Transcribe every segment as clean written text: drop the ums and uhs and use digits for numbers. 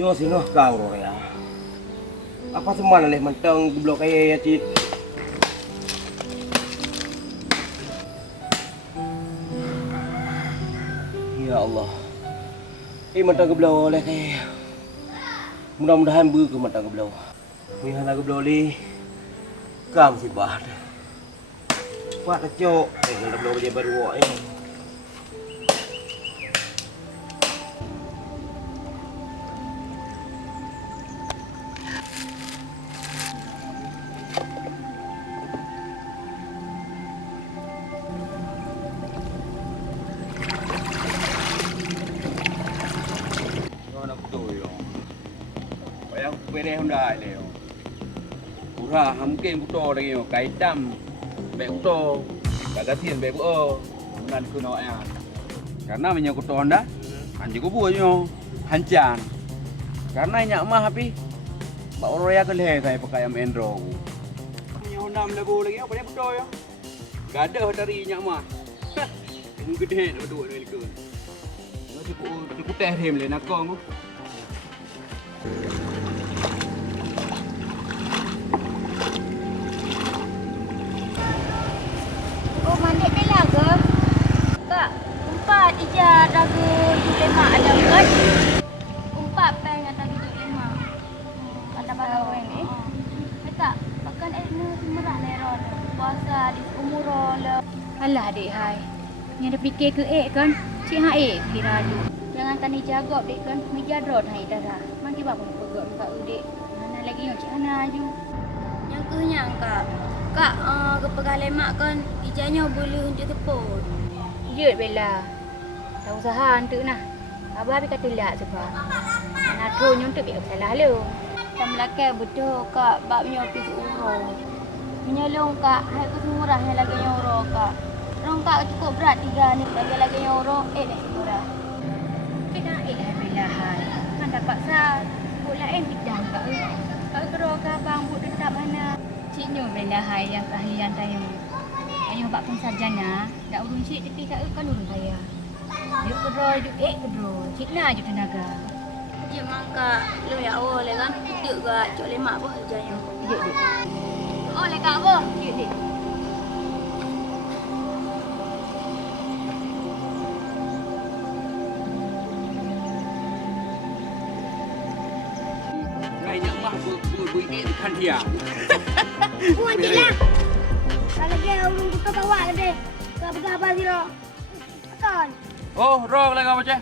Nyo sino kau ro ya. Apa semua leh mentang geblok kayak ya cit. Ya Allah. Mentang geblok oleh kayak. Mudah-mudahan ke mentang geblok. Mihan geblok li. Kam si bah. Wah kecok. Geblok dia baru ini. Bere Honda leo. Kurang mungkin kuto lagi yo kaitam. Be kuto. Bagasian be ku nan kuno ya. Karena minyak kuto Honda anjing ku buanyo hancan. Karena nyak mah api. Ba oroya ke leh kai pakai am endro. Minyak Honda mlebu lagi yo pada kuto yo. Gada dari nyak mah. Mu gede dua dua ikut. Nó cukup teh thêm lên nak con. Ija dagu julema ada kan? Umpat peng ada julema. Ada baru ini. Mereka bahkan ini merah leron. Puasa di umur le. Alah adik hai. Yang ada fikir ke kan? Cik hai kira tu. Jangan tani jagop dek kan. Meja drot hai darah. Mangki bapa pegok muka udik. Mana lagi yang cik Hana aju. Yang kenyang kak. Kak kepegal lemak kan ijanya boleh untuk tepun. Jut bela. Tahu usaha untuk nah. Abah habis kata lihat sebab. Nak tu nyuntuk biar salah lu. Tam lakai betul kak bab nyopi urang. Menyolong kak, hai ku murah yang lagi euro kak. Rong kak cukup berat 3 ni lagi euro dah murah. Kita bela hai. Kan dapat sah. Lain bidang kak. Kak kero kak bang bu tetap mana. Cik nyo bela hai yang keahlian tayo. Ayo bak sarjana, dak urun cik tapi kak kan urun saya. Yuk kedro, kedro. Cik lah je tenaga. Je mangka lu ya awal kan. Itu gak cok lemak apa kerjanya. Yuk. Oh le kak apa? Yuk. Kayaknya mah bu kan dia. Puan je lah. Kalau dia urun kita bawa lebih. Kau bergabar sih lo. Kan? Oh, roh lagi apa ceh?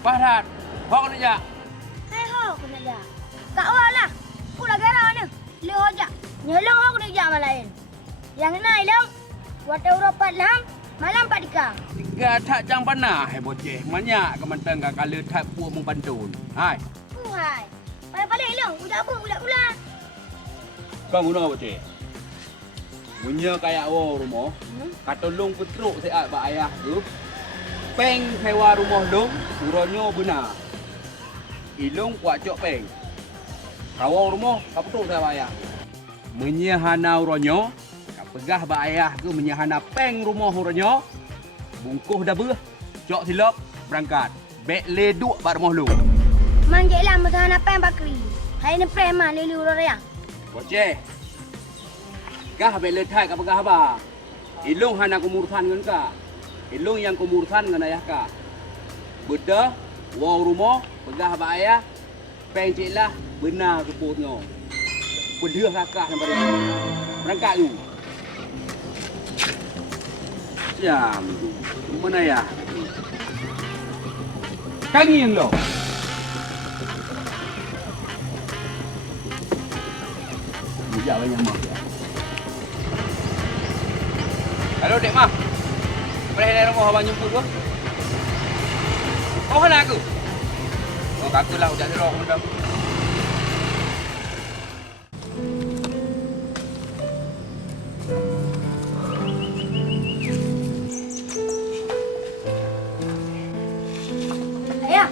Padat. Hok ni ja. Hai ho kena ja. Kak awak lah. Ku lagi arah ni. Le hoja. Nyelong aku nak jam lain. Yang naik long. Buat euro 4 lam. Malam 4 dikang. Tiga tak jang panah hai boceh. Banyak kementang kak kala tak puak membantun. Hai. Hai. Balik long. Udah apa? Ulat. Kau guna apa boceh? Punya kayak awak rumah. Kata long petruk seat bak ayah tu. Peng hewa rumah long, uronyo benar. Ilong kuat cok peng. Rawang rumah, kaputuk saya bayar. Menyahana uronyo, pegah ba ayah ke menyahana peng rumah uronyo. Bungkuh dah ber, cok silap, berangkat. Bek leduk ba rumah lu. Manjeklah mesana peng bakri. Hai ni preman lili uroraya. Boceh. Gah bek letai ka pegah ba. Ilong hana kumurusan ngan ka. Ilung yang kumurusan dengan ayah kak. Beda, wang rumah, pegah abang ayah, peng cik lah, benar keputnya. Pedah kakak sampai dia. Berangkat tu. Jam tu. Mana ayah? Kaki yang lo. Bijak banyak mak. Halo dek mak. Boleh dari rumah abang jemput ke? Oh, kenapa aku? Oh, kata lah, udah serok mudah. Ayah.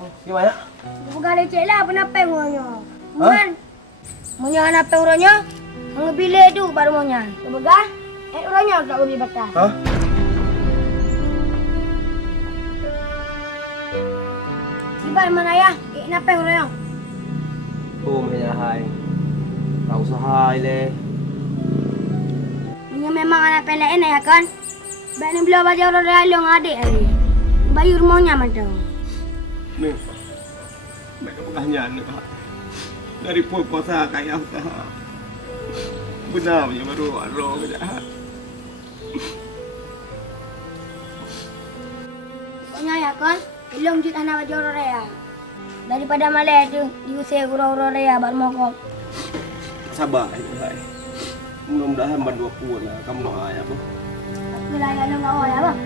Oh, gimana? Bukan leceh lah pernah peng orangnya. Bukan. Punya anak peng orangnya. Ngebilih tu baru maunya. Semoga orangnya tak boleh batas. Hah? Iban mana ayah? Kenapa orang? Oh, hai. Tak usah hai le. Ini memang anak pelak ini ya kan? Baik ni belah baju orang lalu adik hari. Bayu rumahnya macam. Ni. Mereka pekahnya ni Pak. Dari puasa kayak apa? Benar punya baru roh jahat. Pokoknya ya kan? Belum jut anak baju orang raya. Daripada malah tu diusir orang raya baru mogok. Sabar hai. Mudah-mudahan bandu puan lah. Kamu doa ya, Bu. Aku layan lu ngawal ya bang.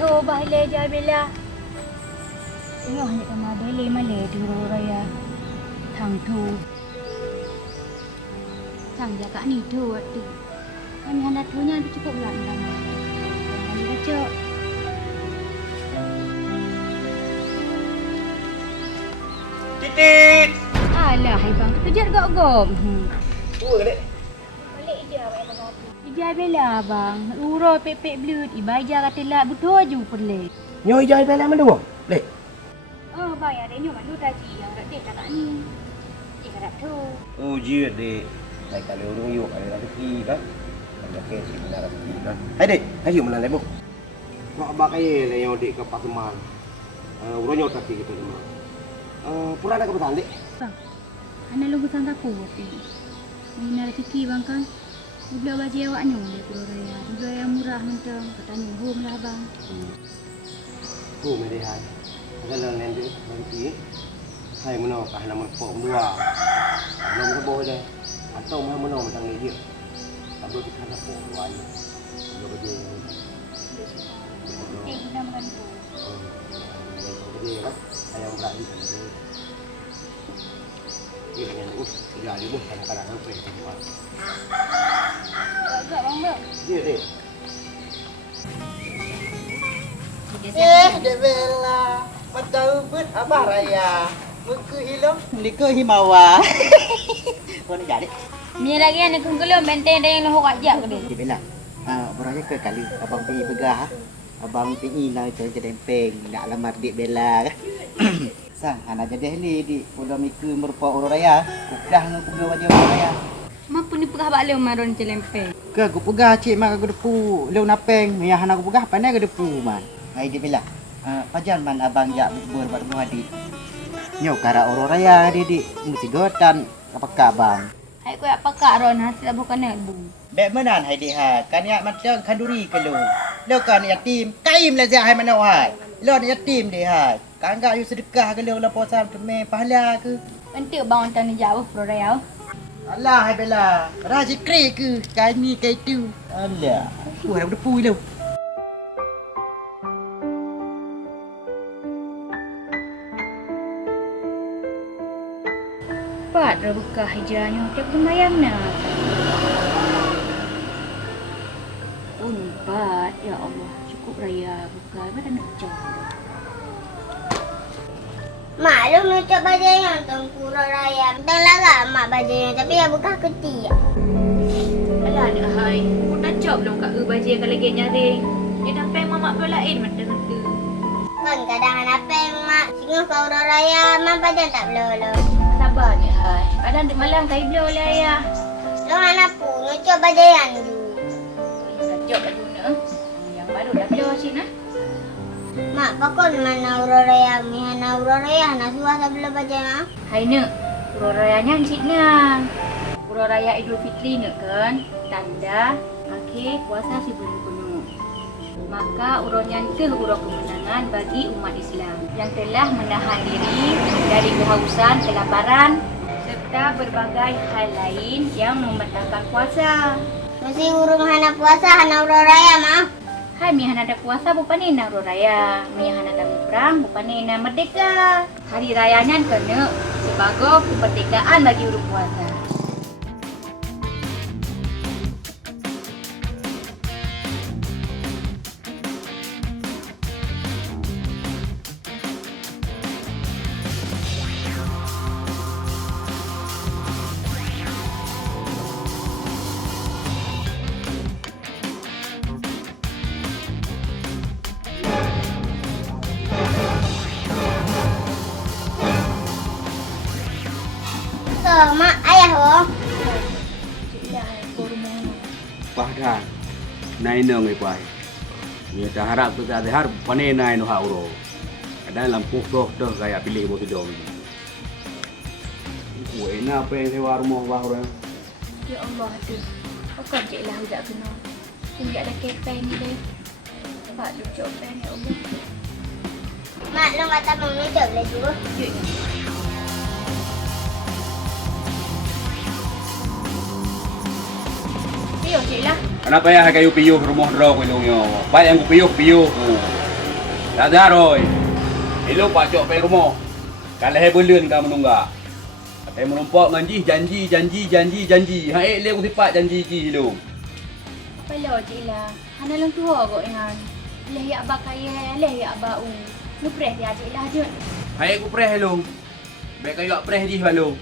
Tu bahle jai bela. Tengok hanya kena beli malay di raya. Thang tu. Thang jaga ni tu waktu. Kami hendak tunya cukup lah dalam. Kami baca. Titit. Alah, hai bang, kejap gok-gok. Tua dek. Balik ija awak bang. Ija bela bang. Uro pek-pek blut. Ibaja kata lah betul aju perle. Nyoi jai bela mana dua? Lek. Oh, bayar dia nyoman lu taji yang dak dek tak ni. Jika dak tu. Oh, jia dek. Hai kalau orang yuk ada rezeki kan. Ada kes benar rezeki kan. Hai dek, hai yuk mana lebu. Mak abak ai le yang dek ke Paseman. Urang nyot kaki kita semua. Pura ada kebetulan dek. Bang, ana lu hutang tapu ti. Mina rezeki bang kan. Bila baju awak nyu le Pulau Raya. Juga yang murah mentang. Katanya home lah bang. Tu mere hai. Kalau nanti nanti hai mana kah nama pom dua. Belum kebo deh. Atau mana mentang ni dia. Tak boleh kita nak pom dua ni. Belum baju. Eh, guna makan tu. Kerja kan. Ayam berani kan. Ini dengan aku. Dia ada pun kadang-kadang sampai ke tempat. Agak bang bang. Dia dek. Dek Bella, macam ubet abah raya. Muka hilang, lika himawa. Kau nak jadi? Ni lagi yang nak kelum benteng dah yang lohok ajak ke dia. Dek Bella, beraya ke kali abang pergi pegah. Abang pergi lah jadi peng. Nak lamar Dek Bella kan? Sang, anak jadi ni di Pulau Miku merupakan orang raya. Udah dengan aku wajah orang raya. Mampu ni pegah bak leu maron celempeng. Ke aku pegah cik mak aku depu. Leu napeng, yang anak aku pegah pandai aku depu man. Hai Dek Bella. Pajan man abang jak bubur buat rumah adik. Nyok kara orang raya adik. Mesti gotan apa bang. Hai ko apa kak ron hasil bukan bu. Bek menan hai dek ha. Kan ya macam kanduri ke lo. Lo kan yatim. Kaim lah zia hai mana hai. Lo yatim dek ha. Kan enggak you sedekah ke lo la puasa tu me pahala ke. Entuk bang ontan ni jauh Pulau Raya. Allah hai bela. Raji kre ke. Kai ni kai tu. Allah. Aku dah depu lo. Pat dah buka hijrahnya. Dia pun bayang nak. Empat. Ya Allah. Cukup raya buka. Mana nak jauh. Maklum macam baju yang tengku raya. Tang larang mak baju yang tapi yang buka kecil. Alah nak hai. Pun nak job belum kat baju yang lagi nyari. Dia dah peng mamak pula lain macam tu. Kan kadang anak peng mak singa kau raya mak baju tak belolo. Sabar ni hai. Padahal di malam kai belo oleh ayah. Lo anak pun macam baju yang tu. Job dah guna. Yang baru dah belo sini. Mak pakon mana raya mihana raya nak suah sebelum baju mak. Hai nak. Pulau Raya nyancitnya. Pulau Raya Idul Fitri nak kan. Tanda akhir puasa si bulan penuh. Maka urunnya itu urut kemenangan bagi umat Islam yang telah menahan diri dari kehausan, kelaparan serta berbagai hal lain yang membatalkan puasa. Masih urung hana puasa hana raya mak. Hai mi hana ada puasa bukan ni nak raya. Mi hana ada perang bukan ni nak merdeka. Hari rayanya kena sebagai kemerdekaan bagi urung puasa. mak ayah oh. Cik Ilah ke rumah ni. Pah dah. Nai nang ai pai. Ni ta harap tu ta har pane nai no hauro. Ada lampu dah kayak pilih mo tu dong. Kuih na pe sewa rumah baru. Ya Allah tu. Bukan Cik Ilah juga kena. Tidak ada kepeng ni deh. Pak lucu pen ya Allah. Mak lo kata mau nyucuk lah juga. Ayo Cik Ilah. Kenapa ya kayu piyuh rumah ro ko yo. Pak yang piyuh ku. Tak ada roy. Ilo pak cok pe rumah. Kalau he beleun ka menunggak. Katanya melompat janji. Hai le ku tipak janji ilo. Pelo Cik Ilah. Hana lang tua kok ingan. Leh ya abah kaya, leh ya abah u. Lu preh ya Cik Ilah je. Hai ku preh lo. Baik kayu preh di balo.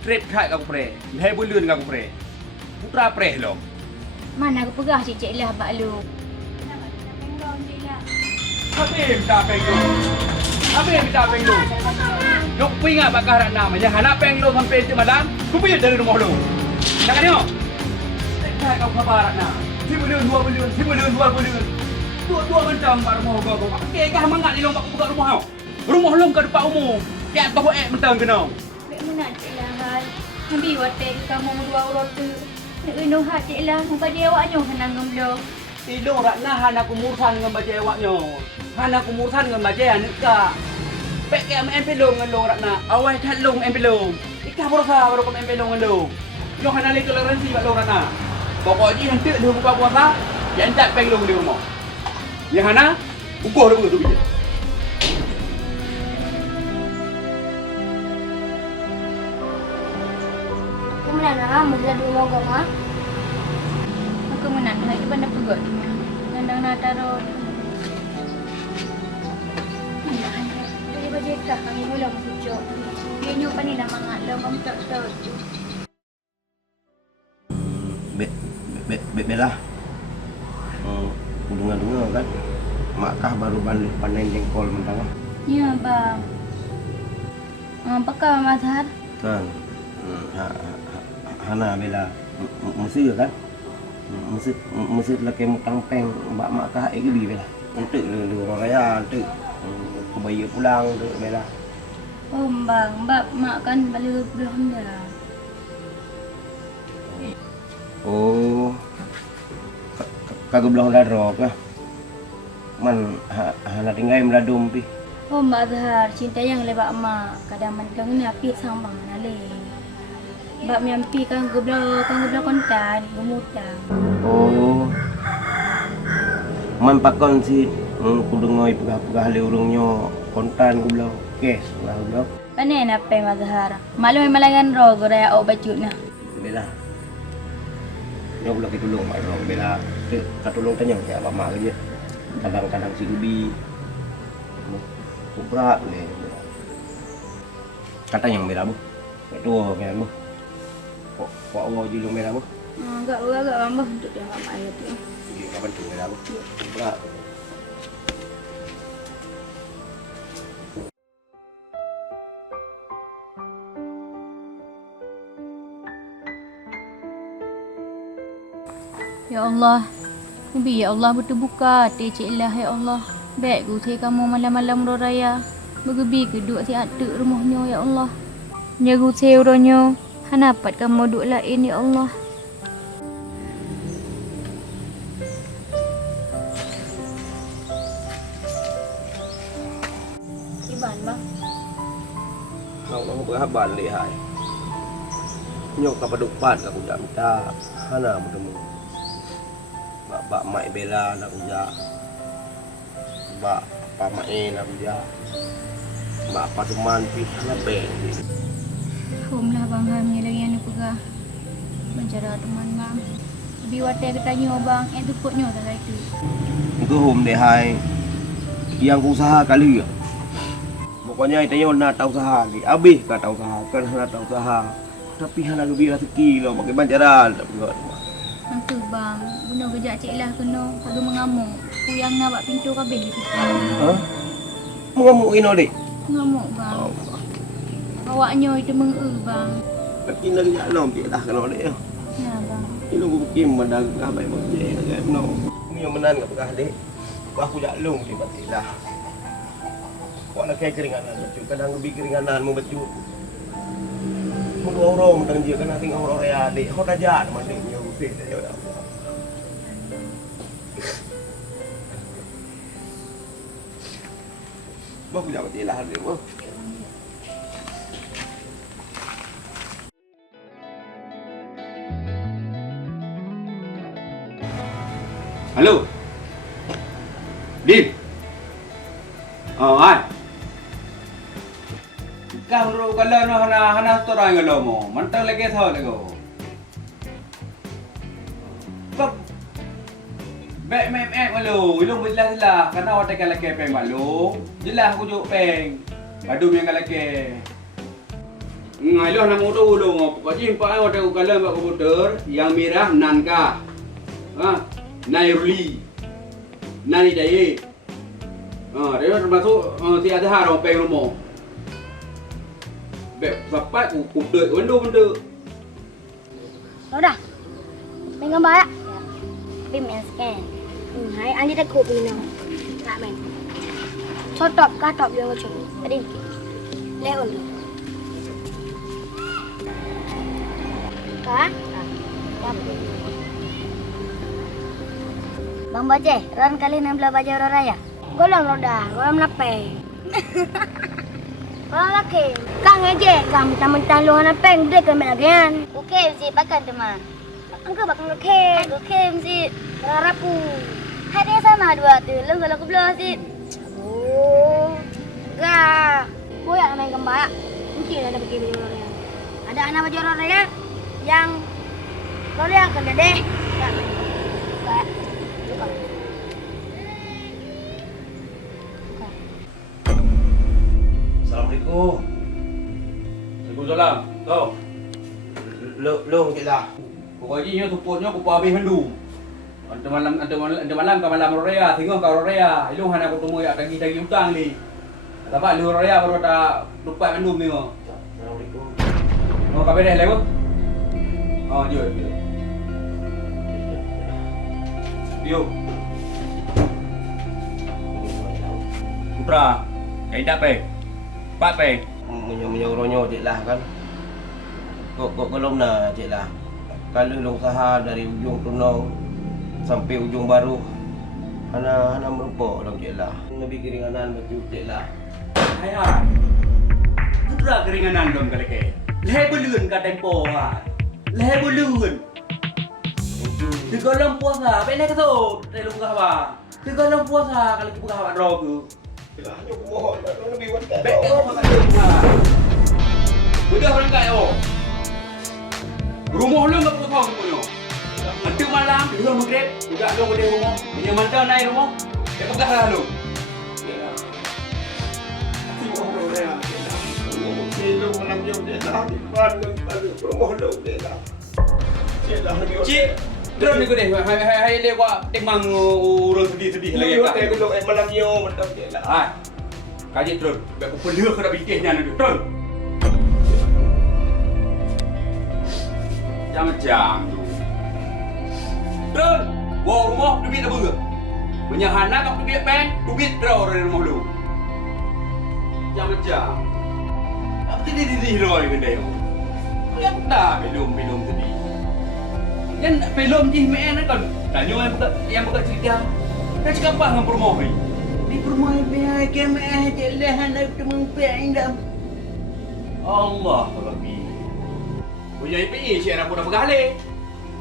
Trip khat ka ku preh. He beleun ka ku preh. Putra preh lo. Mana aku pegah Cik Ilah abah lu. Habis minta peng lo. Yok pingat bakar nak nama. Jangan nak peng lo sampai je malam. Ku pergi dari rumah lo. Nak ni? Saya kau khabar nak. Si beliau 2 beliau. Dua macam kat rumah kau. Okey kah mangat ni lo buka rumah kau. Rumah lo kat depan umum. Tiap tahu mentang kena. Bek mana Cik Ilah hal. Ambil hotel kamu dua orang tu. Nak ino hak Cik Ilah. Muka dia awaknya henang ngemblo. Tilo rakna hana kumurusan dengan baca awaknya. Hana kumurusan dengan baca anika. Pek ke empelong dengan lo rakna. Awai thalong empelong. Ikah berusaha baru kau empelong dengan lo. Yo hana le toleransi bak lo rakna. Pokoknya nanti dia buka puasa, dia entak peng lo di rumah. Ya hana, ukur dulu tu bijak. Kemudian mesti ada rumah kau mak. Aku menang lagi benda pegot. Nandang nak taruh. Jadi bajekah kami mula pucuk. Dia nyupa ni dah mangat lah kamu tak tahu. Bela. Dengar kan. Makkah baru panen jengkol mentang. Ya bang. Apakah Mazhar? Kan. Hana bela Mesir kan. Mesir laki mutang peng mak Makkah ai gede bela. Untuk le orang raya untuk kebaya pulang untuk bela. Oh bang, bab mak kan balik belum dah. Oh. Kagak belah ladro kah? Man hana tinggal meladum pi. Oh Mazhar, cinta yang lebak mak. Kadang mandang ni api sama nale. Bab miampi kan gebla kontan, gemutang. Oh. Man pakon si kudungoi pegah-pegah le urungnya kontan ku belau. Kes belau. Panen apa Mazhar? Malu malangan ro goraya au bajuna. Bela. Yo belau kita tolong mak ro bela. Ka tolong tanya ya mak dia. Kadang-kadang si Ruby berat ni. Kata yang bela bu. Tua kan bu. Kok awak je long bela bu. Agak lambah untuk dia mak ayah tu. Dia kapan tu bela bu. Berat. Ya Allah. Nabi ya Allah betul buka hati Cik Ilah ya Allah. Baik ku saya kamu malam-malam raya. Bergebi keduk si atuk rumahnya ya Allah. Jaga saya uronyo. Hanapat kamu duk lain ya Allah. Iban bang. Kau berhaban lihai. Nyok ka paduk pat ka kuda minta. Hana bertemu. Bak mai bela nak uja. Bak pa mai nak uja. Bak pa teman pi nak beng. Humlah bang kami lagi yang pegah. Mencara teman bang. Lebih wadah ketanya bang. Yang tu putnya tak itu. Itu home lihai. Yang ku usaha kali ya. Pokoknya itu nak tahu usaha ni. Habis ka tahu usaha. Kan nak tahu usaha. Tapi hana lebih rezeki lo pakai banjaran tak buat. Nanti bang, guna kerja Cik Ilah kena kagak mengamuk. Kuyang nak buat pintu kabeh di situ. Ha? Mengamuk ino dik. Mengamuk bang. Allah. Awaknya itu bang. Tapi nak jalan dia lah kalau dia. Ya bang. Ini aku bikin menang ngabai macam ni. No. Ni yang menang kat pegah dik. Aku jalan dia patilah. Kau nak kayak keringanan baju. Kadang lebih keringanan mau baju. Mau orang menang dia kan tengok orang raya dik. Kau dah jalan mana ni aku feel dia. Aku jangan patilah dia. Halo. Din. Oh, ai. Kamro kalau no hana torai ngalo mo. Mantang lagi thau lego. Kap. Be malu. Ilung bila sila karena otak kalake peng malu. Jelah aku juk peng. Badum yang kalake. Ngai lo na motor ulung. Pokoknya impak otak kalau mbak komputer yang merah nanka. Nairuli, nani daya. Dia termasuk si ada harap peng rumah. Bek sampai aku dek benda. Dah. Main gambar ya? Tapi main scan. Hai, andi tak kup ni. Tak main. Top kah top yang macam ni. Tadi. Leon. Kah? Bang Baje, ran kali 16 baja orang raya. Golong roda, golong napeng. Golong laki. Kang aje, kang mentang-mentang lu napeng, dia ke melagian. Okey, mesti pakai teman. Engkau bakal okey mesti rapu. Hai dia sama dua tu, lu kalau aku belah sih. Oh. Enggak. Boyak main gambar. Mungkin ada pergi baju orang raya. Ada anak baju orang raya yang orang yang kena deh. Tak main. Enggak. Assalamualaikum. Waalaikumsalam. Kau. Long je lah. Pokoknya supportnya aku habis mendu. Ante malam ke malam raya, tengok kau raya. Ilung hana aku temu ya tagi hutang ni. Tapi lu raya baru tak lupa mendu ni. Assalamualaikum. Mau kabar dah lepo? Oh, jom. Yuk. Putra, kaidah pe. Pak pe. Menyo-menyo je lah kan. Kok belum na je lah. Kalau long usaha dari ujung Tunong sampai ujung Baru. Hana merupa long je lah. Lebih keringanan baju je lah. Hai. Putra keringanan dong kali ke. Leh belun ka tempo ha. Leh belun. Di kolam puasa, bene ka tu. Telung ka ba. Di kolam puasa kalau kita buka ro ku. Hanya aku mohon lebih wanita. Bek ka apa ka. Udah berangkat yo. Rumah lu enggak potong punya. Nanti malam di rumah maghrib juga lu boleh rumah. Punya mantan naik rumah. Dia pegang lah lu. Silong malam jom dia lah. Di Bandung rumah lu dia lah. Dia lah lebih wanita. Cik, drone ni ku deh. Hai le kwa temang urang sedih-sedih lagi Dia ka. dulu malam jom macam dia lah. Ha. Kaji drone. Bek ku pelur ke dak bintihnya ni drone. Jam-jam tu. Drone, wow rumah duit dah berapa? Menyahana kau duit bank, duit draw dari rumah lu. Jam-jam. Apa tadi roy benda yo? Yang tak belum tadi. Yang belum jih main kan. Tanya yang buka cerita. Dah cakap apa dengan rumah ni? Di rumah ni ke meh jelah nak temen pindah. Allah Rabbi. Punya IPI si anak pun dah bergalih.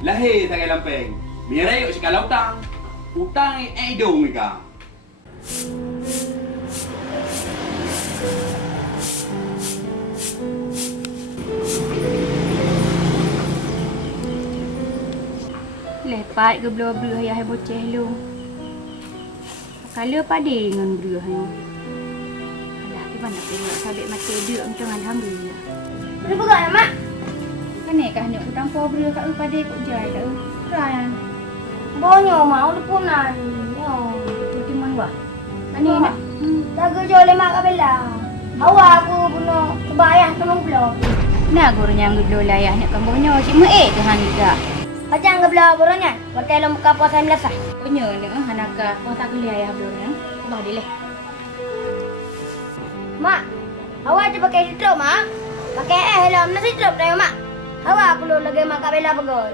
Lahir sangat lampeng. Mirai yuk sekali utang. Utang hidung ni kah? Lepat ke belah-belah ayah boceh lu. Kalau pade dengan belah ni. Alah, kita nak tengok sabit mati dia macam alhamdulillah. Boleh buka ya, Mak? Kan kah nak utang po belah kat pade kok jai kat. Try. Bonyo mau dipunan. Yo. Tu timun wah. Ani nak. Jaga jole mak kabela. Awak aku bunuh kebayang tolong belau. Nak gurunya ngedul ayah nak kambonya cik mek ke han juga. Macam ke belau burunya. Waktu lo buka puasa 19 ah. Punya ni hanaka puasa kali ayah belurnya. Bah dileh. Mak, awak cuba pakai sitrop mak. Pakai helm nasi sitrop dah mak. Awak perlu lagi mak kat bela pegol.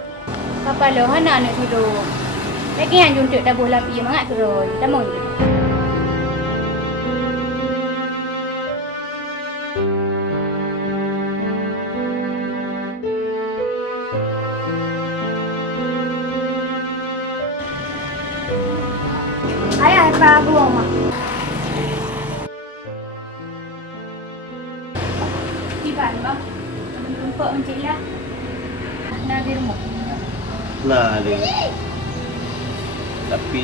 Papa lo hana nak suruh. Lagi yang juntuk dah bola pi mangat terus. Tamu. Ayah prabu mak. Tiban bang. Jumpa encik lah. Nak di rumah. Nah, Adi. Tapi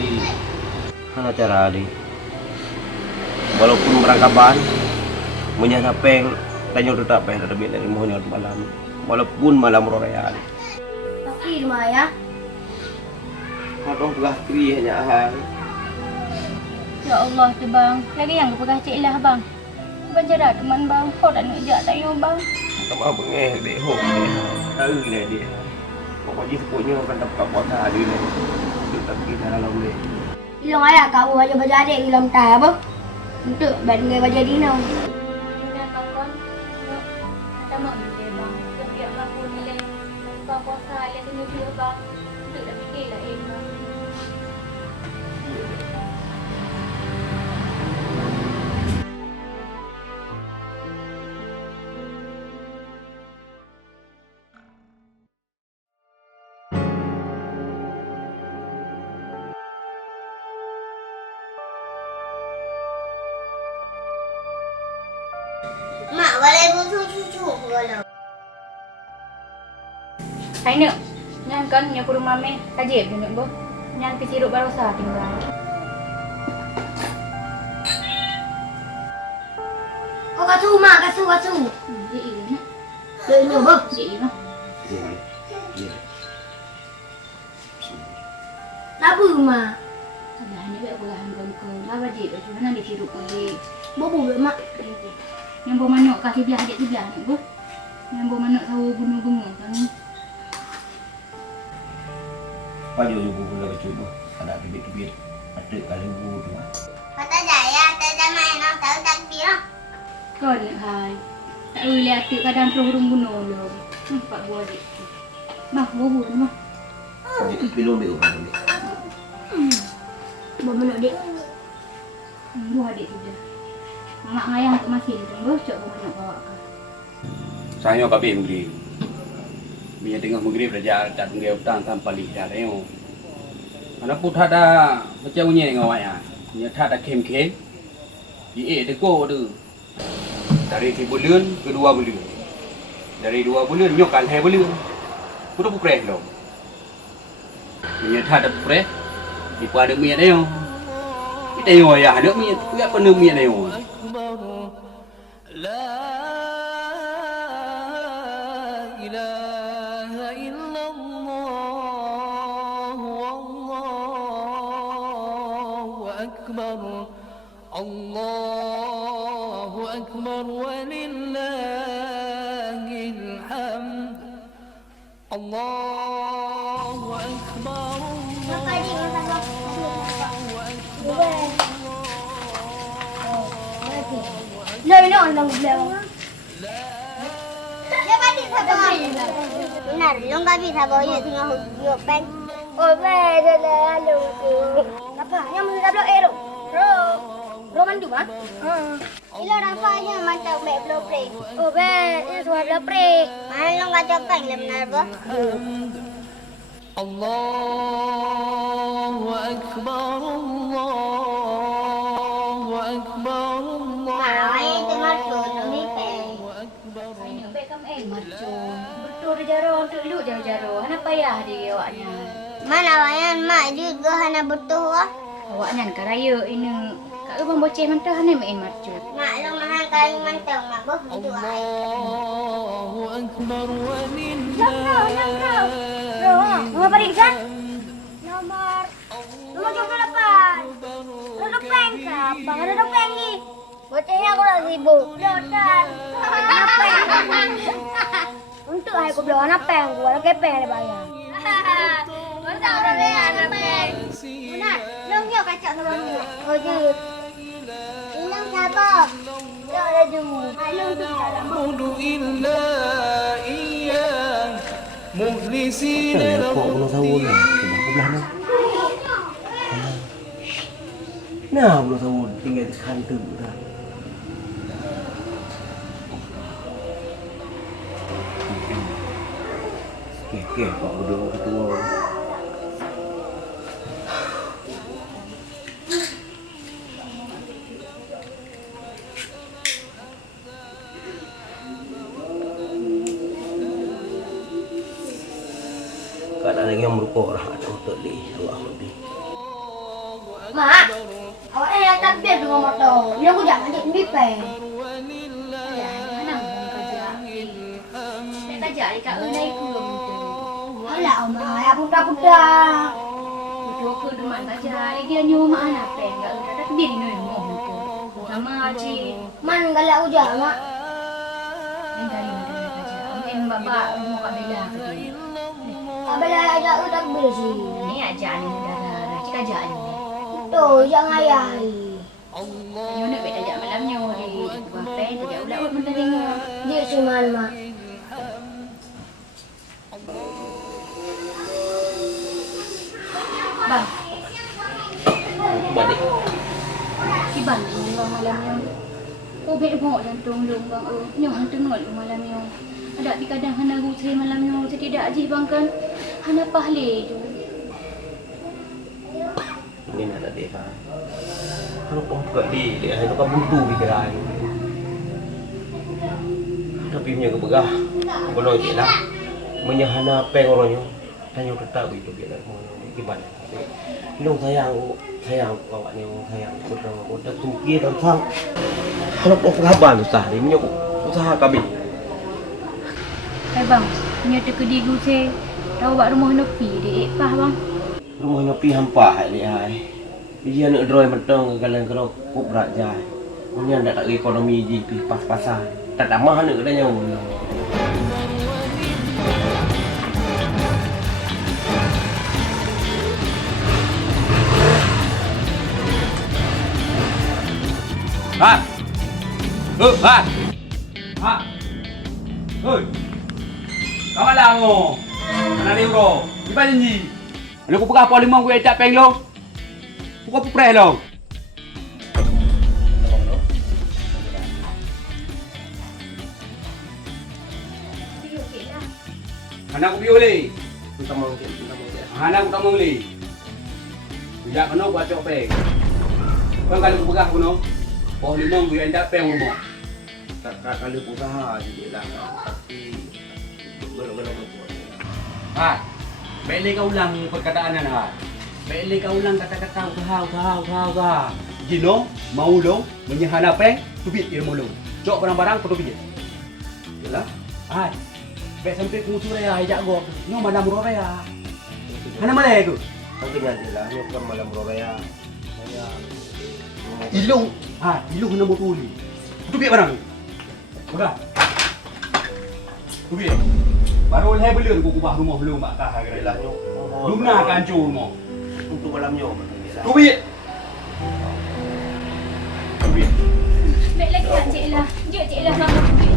mana cara Adi? Walaupun berangkapan, punya napeng, tanya tetap payah lebih dari mohonnya malam. Walaupun malam raya Adi. Tapi rumah ayah. Aduh, belah kiri hanya hal. Ya Allah tu bang. Lagi yang kepegah cik lah bang. Bang jarak teman bang. Kau tak nak jak tak yo bang. Tak mahu bengeh dek hok dia. Tahu lah dia. Pokoknya sepuknya akan dapat puasa hari ni. Kita pergi dalam dia. Ilong ayah kau aja baju adik ilong tak apa. Untuk bad dengan baju dino. Dah kawan. Tak mau dia bang. Setiap aku nilai buka puasa dia tengok dia bang. Untuk dah fikirlah bang. Mak, boleh butuh cucu kalau. Hai nak. Nyan kan nya kurung mame. Tajib dia nak boh. Nyan ke sirup barosa tinggal. Kau kasu mak, kasu. Dia ini nak. Dia nyoba. Dia ini mah. Labu mak. Ada ni buat belahan kau. Lah wajib baju mana di sirup lagi. Bobo mak. Yang bawa manuk kasih belah adik sebelah nak boh. Yang bawa manuk tahu bunga-bunga kan. Paju juga gula kecuba. Ada kebit-kebit. Ada kali gula tu. Kata jaya, kata main nak tahu takbir. Kau nak hai. Tak boleh atuk kadang terus hurung bunuh lo. Nampak buah adik. Mah, bobo ni mah. Jadi belum dia orang ni. Bobo nak dik. Buah adik tu dah. Mak ayah untuk masin tu. Boh, cok bawa nak bawa ke. Saya kabeh maghrib. Biar tengah maghrib dah tak tunggu petang tanpa lihat dah. Anak pun tak ada macam ni dengan awak ya. Dia tak ada kem-kem. Dia deko tu. Dari 3 bulan ke 2 bulan. Dari 2 bulan nyokan 2 bulan. Kudu pukreh lo. Dia tak ada pukreh. Di pada miat dia. Kita yo ya ada miat. Ku apa nu miat dia. الله أكبر ولله الحمد الله أكبر Nơi nó lòng lèo. Dia pati sabar. Benar, lo enggak bisa bawa dia tinggal hujung pen. Oh, beda lah lo tu. Apa? Yang mesti double ero. Ro mandu ah? Ilo rasanya mantap mek blow pre. Oh, ini suara blow pre. Mana lo enggak coba yang benar apa? الله أكبر الله أكبر Mana itu marco demi pen. Ini baik kamu macam. Betul jaro untuk lu jaro. Hana payah dia awaknya. Mana wayan mak juga hana butuh ah. Awaknya karaya ini kak bang boceh mentah ni main macam. Mak lo mahal kayu mantap mak boh itu ai. الله أكبر ولله Nomor periksa? Nomor 28. Duduk peng kah? Bang ada duduk peng ni. Bocahnya aku dah sibuk. Dodan. Untuk aku belum anak peng, gua kepeng dia bayar. Masa orang dia anak peng. Benar, dong yo kacak sama dia. Oh jut. Inang siapa? Yo ada jemu. Ayo tu dalam. نعبد إلا إياه مخلصين Kau له belum sahur lah. Sebab aku belah nak. Nah, belum sahur. Tinggal di kantor dah. Okey, kau berdua ketua. Kadang-kadang yang merukuk lah ada untuk li. Allah lebih. Mak, awak yang takbir dengan motor. Ni aku jangan jadi bipeng. Mana orang kerja? Nak kerja di kat Unai Kulum tu. Alah, mak, ya budak-budak. Betul ke demak kerja? Dia nyu mak anak pen kat Unai takbir ni mau tu. Sama cik. Man galak ujak, mak. Yang kali nak kerja. Mungkin babak rumah kat Bella ke dia. Abang ajak aku takbir sih. Ni ajak ni negara. Cik ajak ni. Tuh, jangan ayah. Nyu nak bet ajak malam nyu di buah pen ajak ulat ut benda dengar. Dia cuma mak. Bang, Balik. Iban bang malam nyu. Oh bet bok jantung lu bang. Nyu hang tengok lu malam nyu. Ada di kadang hana gusri malam nyu setidak aji bang kan. Hana pahle tu. Ini nak ada dia kan. Kalau kau buka dia itu kan buntu pikiran. Tapi punya kebegah. Kalau dia lah menyahana peng orangnya. Tanya tetap itu dia nak mau gimana. Long sayang awaknya sayang betul betul tungki dan sang. Kalau kau kabar susah dia punya usaha kami. Bang, nyu tu kedi gusri. Tahu buat rumah nepi dek pah bang. Rumah nyopi hampa dia hai. Dia nak droi mentong galan kerok kup raja. Punya nak tak ekonomi ji pas-pasan. Tak tamah nak kedanya. Ha. Ha. Ha. Oi. Kawan lah ngo. Mana dia bro? Iba janji. Lu ku pegah 5 ku ajak peng lo. Ku ku preh lo. Anak aku bioli. Kita mau. Anak aku tak mau beli. Bijak kena buat cok peng. Kan kalau ku pegah kuno. 5 ku ajak peng rumah. Tak kali usaha je lah. Tapi belum. Ha. Baiklah kau ulang perkataan anak. Baiklah kau ulang kata-kata usaha. Jino, mau lo, menyahana peng, tubit ilmu lo. Cok barang-barang perlu pijit. Yalah. Ha. Baik sampai kutu raya ajak gua. Nyo mana murah raya. Mana malai tu? Tapi ngaji lah. Ini bukan malam raya. Ilung. Ha, ilung kena motuli. Tubit barang. Udah. Tubit. Baru leh beli aku kubah rumah belum mak tah Yalah gerai. nyo. Lumna kancur rumah. Untuk malam nyo. Tubit. Tubit. Baik lagi nak cik lah. Jom cik lah sama tubik.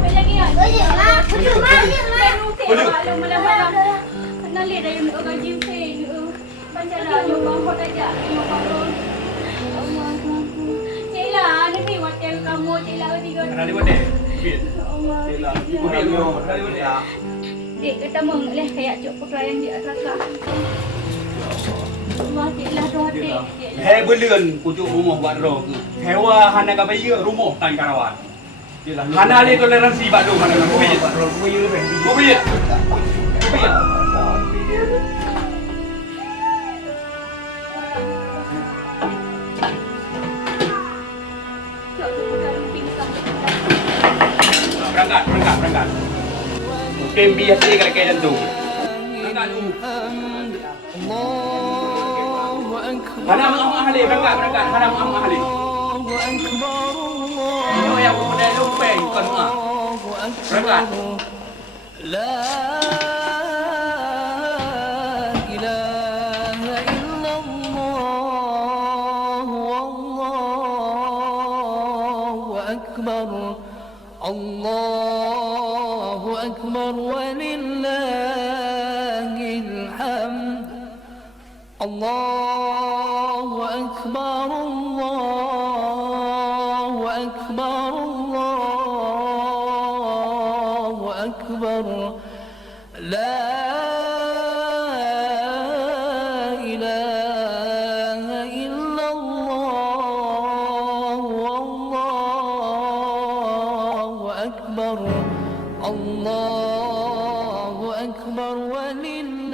Baik lagi nak. Boleh lah. Boleh lah. Boleh. Malam-malam. Nalik dah yang nak gaji pay. Panjalah yang bang hot ajak. Yang bang hot. Allah. Cik lah, nanti hotel kamu. Cik lah tiga. Kena di mana? Tubit. Allah. Tubit nyo. Kena di mana? Dek kata mengelih kayak cok pekelayan di atas kak. Allah, cik lah doa dek. Hei belian kucuk rumah buat roh tu. Hewa hana ka bayi rumah tan karawan. Hana le toleransi bak do hana ka buyit. Buyit. Buyit. Cok tu dalam pingsan. Berangkat. Mungkin biasa kalau kayak jantung. Berangkat dulu. الله أكبر Hana ahli berangkat. Hana ahli. الله أكبر أكبر لا إله إلا الله والله أكبر الله أكبر ولله الحمد الله أكبر الله أكبر الله أكبر لا إله إلا الله والله أكبر الله أكبر ولله